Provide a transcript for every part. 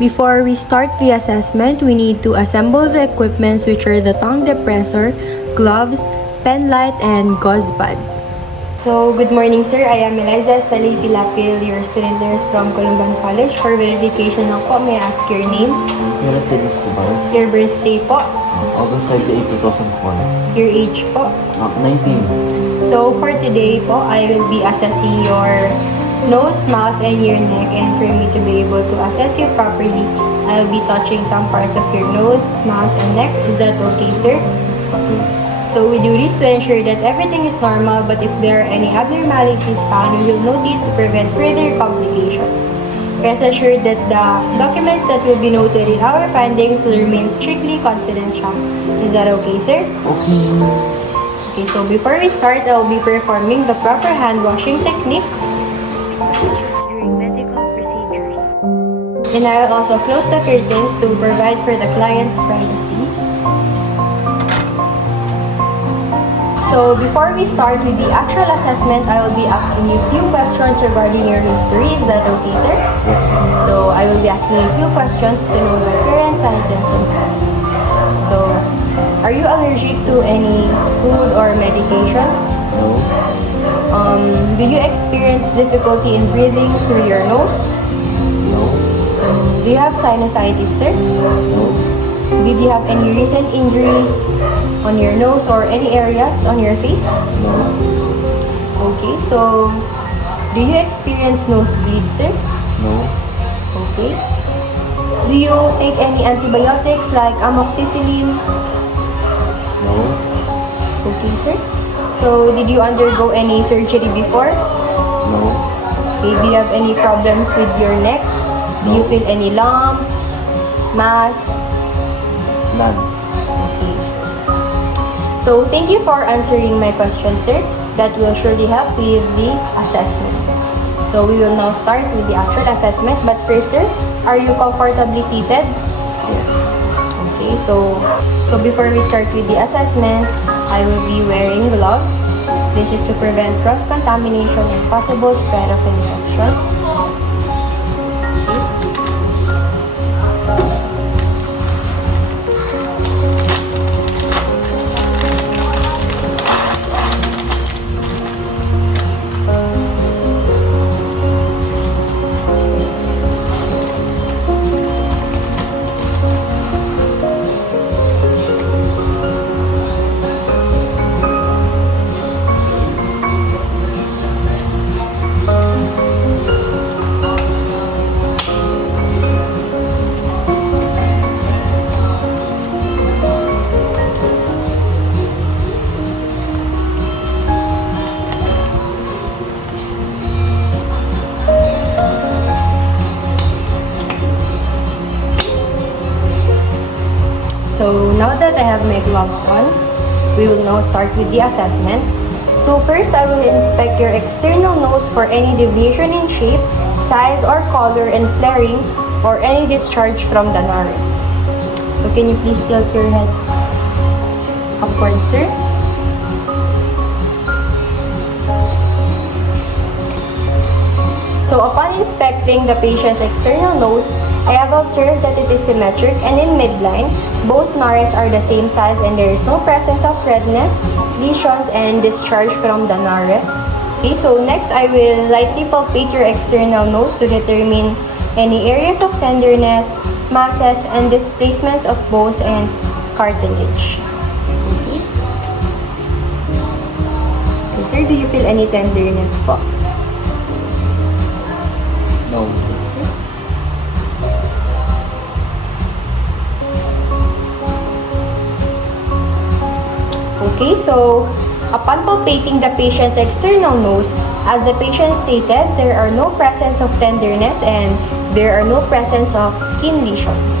Before we start the assessment, we need to assemble the equipments, which are the tongue depressor, gloves, pen light, and gauze pad. So, good morning sir. I am Eliza Estalay Pilapil, your student nurse from Columban College. For verification lang po, may I ask your name? Kira Tenis ko ba? Your birthday po? August 28, 2004. Your age po? 19. So, for today po, I will be assessing your nose, mouth, and your neck. And for me to be able to assess you properly, I'll be touching some parts of your nose, mouth, and neck. Is that okay, sir? So we do this to ensure that everything is normal, but if there are any abnormalities found, we will note it to prevent further complications. Rest assured that the documents that will be noted in our findings will remain strictly confidential. Is that okay, sir? Okay. Okay, so before we start, I will be performing the proper hand washing technique during medical procedures. And I will also close the curtains to provide for the client's privacy. So before we start with the actual assessment, I will be asking you a few questions regarding your history. Is that okay, sir? Yes, ma'am. So I will be asking you a few questions to know the current signs and symptoms. So, are you allergic to any food or medication? No. Do you experience difficulty in breathing through your nose? No. Do you have sinusitis, sir? No. Did you have any recent injuries on your nose or any areas on your face? No. Okay, so do you experience nosebleeds, sir? No. Okay. Do you take any antibiotics like amoxicillin? No. Okay, sir. So, did you undergo any surgery before? No. Okay, do you have any problems with your neck? Do you feel any lump, mass? None. Okay. So, thank you for answering my question, sir. That will surely help with the assessment. So, we will now start with the actual assessment. But first, sir, are you comfortably seated? Yes. Okay, so before we start with the assessment, I will be wearing gloves. This is to prevent cross-contamination and possible spread of infection. Okay. So now that I have my gloves on, we will now start with the assessment. So first, I will inspect your external nose for any deviation in shape, size, or color and flaring, or any discharge from the nares. So can you please tilt your head upward, sir? So upon inspecting the patient's external nose, I have observed that it is symmetric and in midline. Both nares are the same size and there is no presence of redness, lesions, and discharge from the nares. Okay, so next I will lightly palpate your external nose to determine any areas of tenderness, masses, and displacements of bones and cartilage. Okay. Okay, sir, do you feel any tenderness po? No. Okay, so upon palpating the patient's external nose, as the patient stated, there are no presence of tenderness and there are no presence of skin lesions.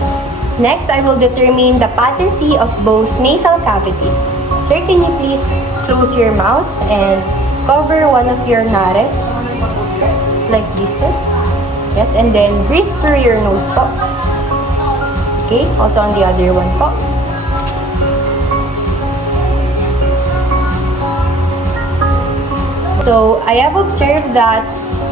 Next, I will determine the patency of both nasal cavities. Sir, can you please close your mouth and cover one of your nares like this, sir? Yes, and then breathe through your nose po. Okay, also on the other one po. So, I have observed that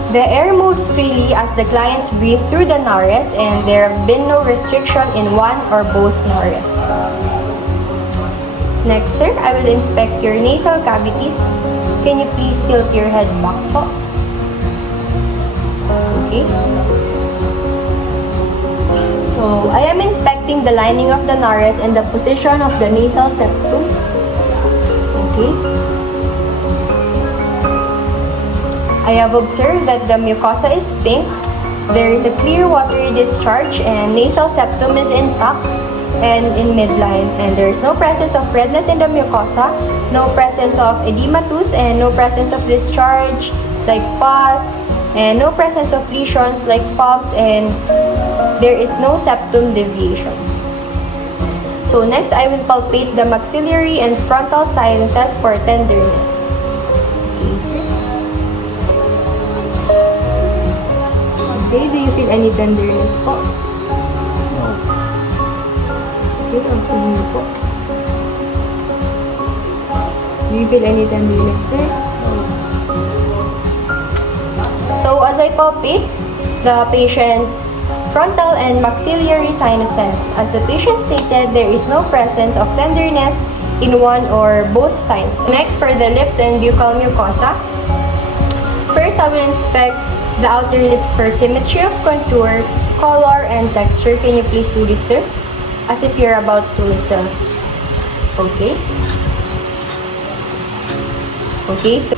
The air moves freely as the clients breathe through the nares, and there have been no restriction in one or both nares. Next, sir, I will inspect your nasal cavities. Can you please tilt your head back po? Okay. So, I am inspecting the lining of the nares and the position of the nasal septum. Okay. I have observed that the mucosa is pink. There is a clear watery discharge and nasal septum is intact and in midline, and there is no presence of redness in the mucosa, no presence of edematous, and no presence of discharge like pus, and no presence of lesions like pus, and there is no septum deviation. So next, I will palpate the maxillary and frontal sinuses for tenderness. Okay, do you feel any tenderness po? No. Okay, ang sabi niyo po. Do you feel any tenderness, sir? No. So, as I palpate the patient's frontal and maxillary sinuses, as the patient stated, there is no presence of tenderness in one or both sinuses. Next, for the lips and buccal mucosa, first I will inspect the outer lips for symmetry of contour, color, and texture. Can you please do this, sir? As if you're about to whistle. Okay. Okay, so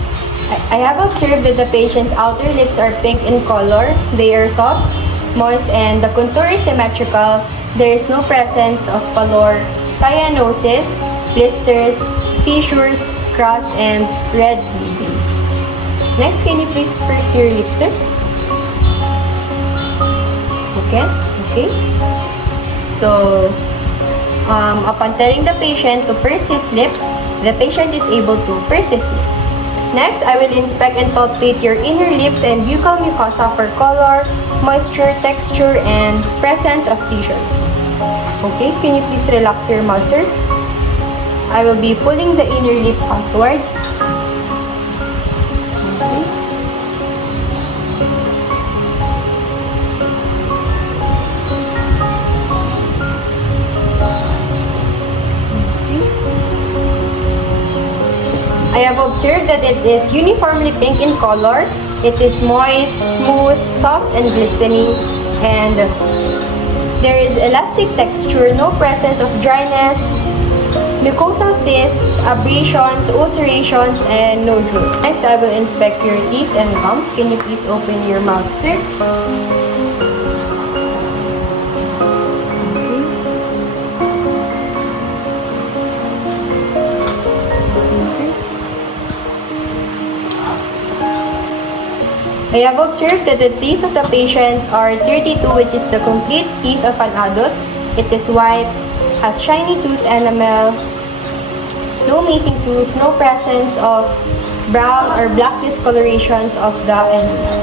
I have observed that the patient's outer lips are pink in color. They are soft, moist, and the contour is symmetrical. There is no presence of pallor, cyanosis, blisters, fissures, crust, and red bleeding. Next, can you please purse your lips, sir? Okay. So, upon telling the patient to purse his lips, the patient is able to purse his lips. Next, I will inspect and palpate your inner lips and buccal mucosa for color, moisture, texture, and presence of lesions. Okay, can you please relax your mouth, sir? I will be pulling the inner lip outward. Okay. I have observed that it is uniformly pink in color. It is moist, smooth, soft, and glistening, and there is elastic texture, no presence of dryness, mucosal cysts, abrasions, ulcerations, and nodules. Next, I will inspect your teeth and gums. Can you please open your mouth, sir? I have observed that the teeth of the patient are 32, which is the complete teeth of an adult. It is white, has shiny tooth enamel, no missing tooth, no presence of brown or black discolorations of the enamel.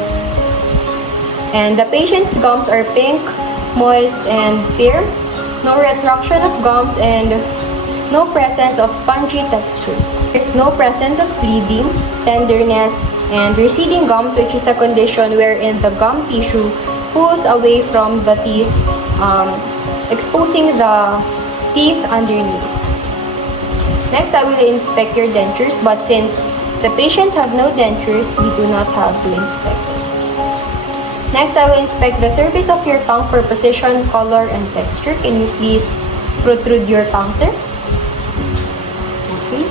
And the patient's gums are pink, moist, and firm. No retraction of gums and no presence of spongy texture. There is no presence of bleeding, tenderness, and receding gums, which is a condition wherein the gum tissue pulls away from the teeth, exposing the teeth underneath. Next, I will inspect your dentures, but since the patient have no dentures, we do not have to inspect. Next, I will inspect the surface of your tongue for position, color, and texture. Can you please protrude your tongue, sir? Okay.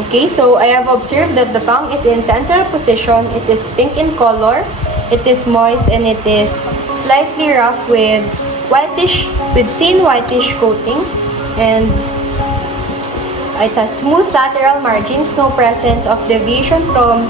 Okay, so I have observed that the tongue is in central position. It is pink in color. It is moist and it is slightly rough with thin whitish coating, and it has smooth lateral margins, no presence of deviation from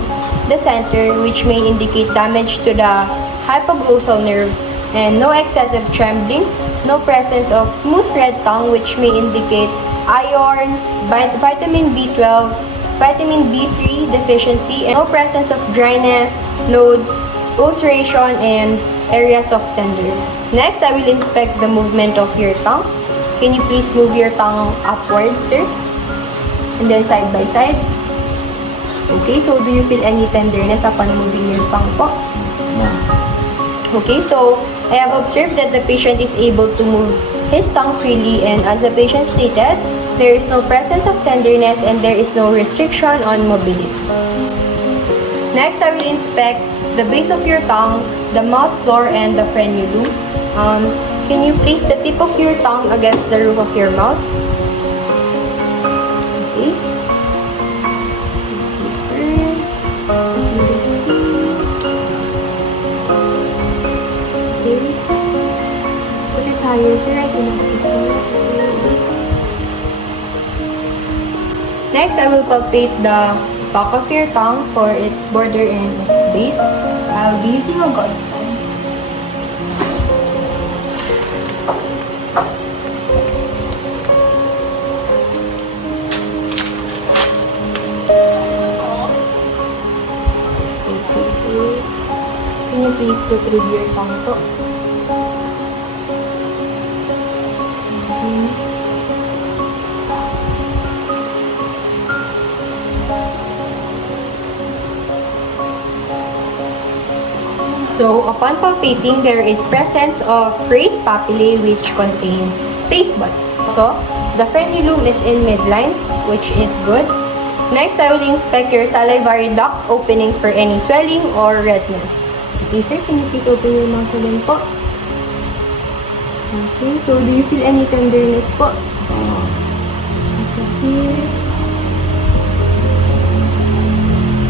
the center, which may indicate damage to the hypoglossal nerve, and no excessive trembling, no presence of smooth red tongue, which may indicate iron, vitamin B12, vitamin B3 deficiency, and no presence of dryness, nodes, ulceration, and areas of tenderness. Next, I will inspect the movement of your tongue. Can you please move your tongue upwards, sir? And then side by side. Okay, so do you feel any tenderness upon moving your tongue po? None. Okay, so I have observed that the patient is able to move his tongue freely, and as the patient stated, there is no presence of tenderness and there is no restriction on mobility. Next, I will inspect the base of your tongue, the mouth floor, and the frenulum. Can you place the tip of your tongue against the roof of your mouth? Okay. Okay. Put it higher, sir. I cannot see it. Next, I will palpate the back of your tongue for its border and its base. I'll be using a gauze pen. Okay, so can you please protrude your tongue po? So, upon palpating, there is presence of raised papillae which contains taste buds. So, the frenulum is in midline, which is good. Next, I will inspect your salivary duct openings for any swelling or redness. Okay, sir, can you please open your mouth again po? Okay, so do you feel any tenderness po? So, here.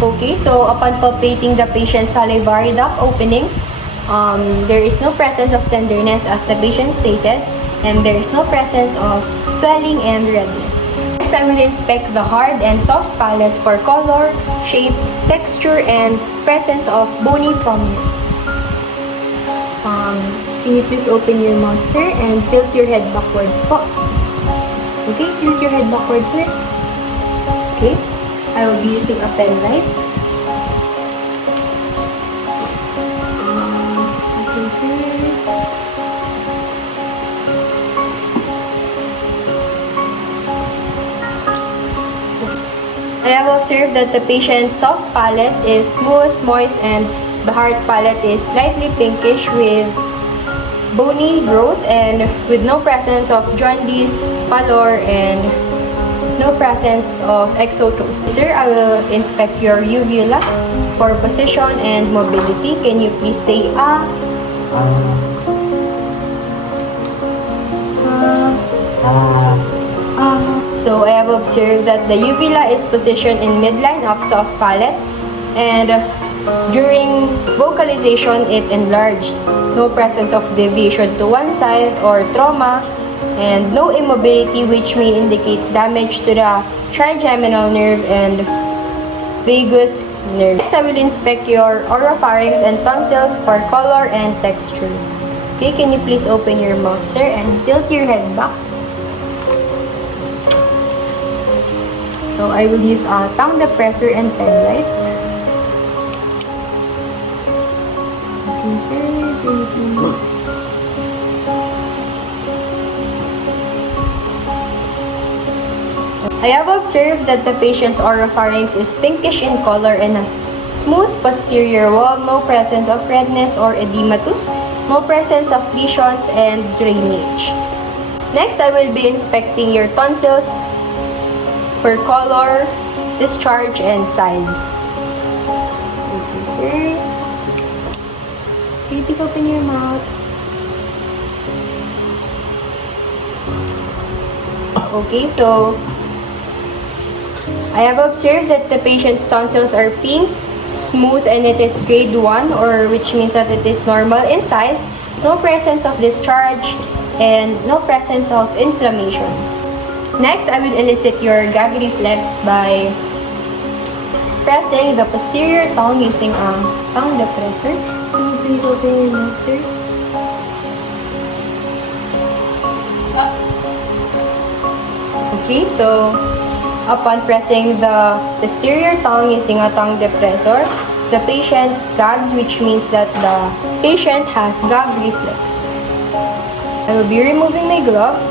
Okay, so upon palpating the patient's salivary duct openings, there is no presence of tenderness as the patient stated, and there is no presence of swelling and redness. Next, I will inspect the hard and soft palate for color, shape, texture, and presence of bony prominence. Can you please open your mouth, sir, and tilt your head backwards po? Okay, tilt your head backwards, sir. Okay. I will be using a pen light. Okay, sir. I have observed that the patient's soft palate is smooth, moist, and the hard palate is slightly pinkish with bony growth and with no presence of jaundice, pallor, and no presence of exotosis. Sir, I will inspect your uvula for position and mobility. Can you please say ah? So I have observed that the uvula is positioned in midline of soft palate, and during vocalization it enlarged. No presence of deviation to one side or trauma, and no immobility which may indicate damage to the trigeminal nerve and vagus nerve. Next, I will inspect your oropharynx and tonsils for color and texture. Okay, can you please open your mouth, sir, and tilt your head back? So I will use a tongue depressor and pen light. Okay, sir, thank you. I have observed that the patient's oropharynx is pinkish in color and has smooth posterior wall, no presence of redness or edematous, no presence of lesions and drainage. Next, I will be inspecting your tonsils for color, discharge, and size. Okay, sir. Can you please open your mouth? Okay, so I have observed that the patient's tonsils are pink, smooth, and it is grade 1, or which means that it is normal in size, no presence of discharge, and no presence of inflammation. Next, I will elicit your gag reflex by pressing the posterior tongue using a tongue depressor. Can you please open your mouth, sir? Okay, so upon pressing the posterior tongue using a tongue depressor, the patient gagged, which means that the patient has gag reflex. I will be removing my gloves.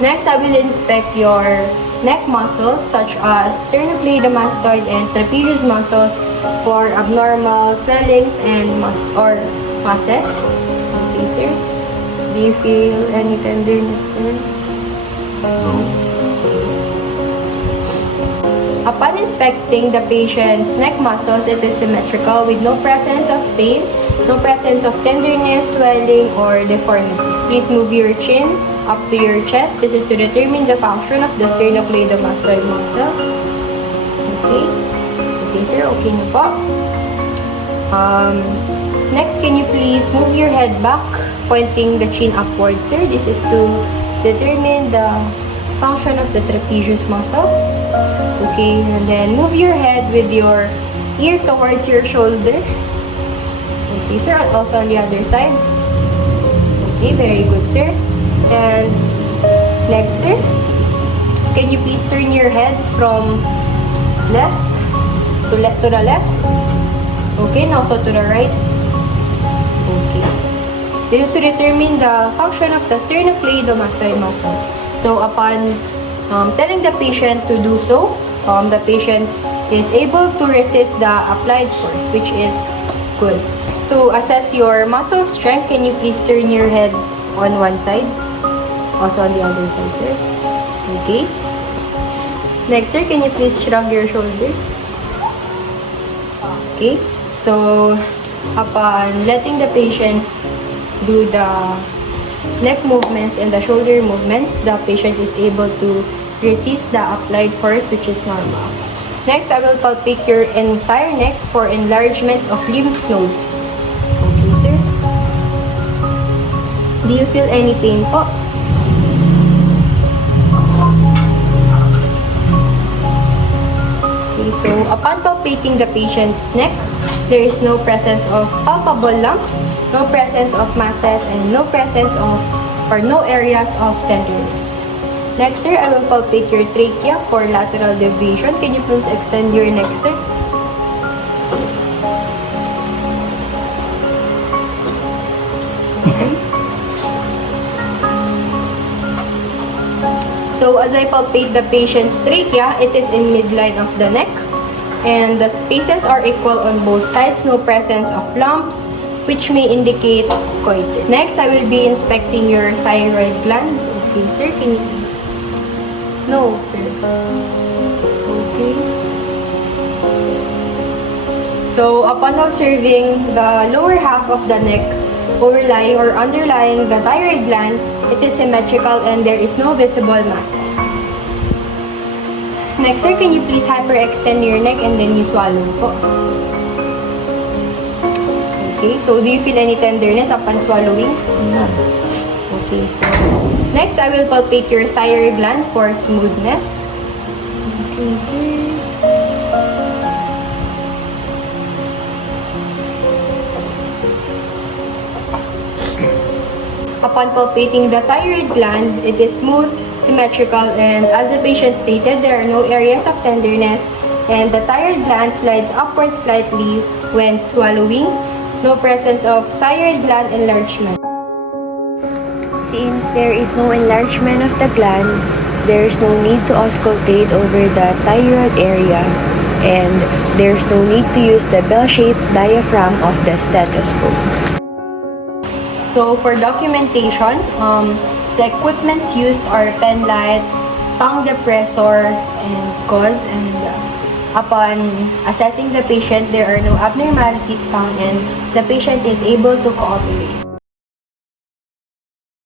Next, I will inspect your neck muscles such as sternocleidomastoid and trapezius muscles for abnormal swellings and masses. Okay, sir. Do you feel any tenderness, sir? No. Upon inspecting the patient's neck muscles, it is symmetrical with no presence of pain, no presence of tenderness, swelling, or deformities. Please move your chin up to your chest. This is to determine the function of the sternocleidomastoid muscle. Okay. Okay, sir. Okay na po. Next, can you please move your head back, pointing the chin upwards, sir? This is to determine the function of the trapezius muscle. Okay, and then move your head with your ear towards your shoulder. Okay, sir. Also on the other side. Okay, very good, sir. And next, sir. Can you please turn your head from left to the left? Okay, and also to the right. Okay. This is to determine the function of the sternocleidomastoid muscle. So upon telling the patient to do so, the patient is able to resist the applied force, which is good. To assess your muscle strength, can you please turn your head on one side? Also on the other side, sir. Okay. Next, sir, can you please shrug your shoulder? Okay. So, upon letting the patient do the neck movements and the shoulder movements, the patient is able to resist the applied force, which is normal. Next, I will palpate your entire neck for enlargement of lymph nodes. Okay, sir. Do you feel any pain po? Okay, so upon palpating the patient's neck, there is no presence of palpable lumps, no presence of masses, and no presence of or no areas of tenderness. Next, sir, I will palpate your trachea for lateral deviation. Can you please extend your neck, sir? So, as I palpate the patient's trachea, it is in midline of the neck. And the spaces are equal on both sides. No presence of lumps, which may indicate goiter. Next, I will be inspecting your thyroid gland. Okay, sir, can you please? No, sir. Okay. So, upon observing the lower half of the neck, overlying or underlying the thyroid gland, it is symmetrical and there is no visible masses. Next, sir, can you please hyperextend your neck and then you swallow po? Okay, so do you feel any tenderness upon swallowing? No. Okay, so next, I will palpate your thyroid gland for smoothness. Okay, sir. Upon palpating the thyroid gland, it is smooth, symmetrical, and as the patient stated, there are no areas of tenderness, and the thyroid gland slides upward slightly when swallowing. No presence of thyroid gland enlargement. Since there is no enlargement of the gland, there is no need to auscultate over the thyroid area, and there's no need to use the bell-shaped diaphragm of the stethoscope. So for documentation, the equipments used are pen light, tongue depressor, and gauze. And upon assessing the patient, there are no abnormalities found and the patient is able to cooperate.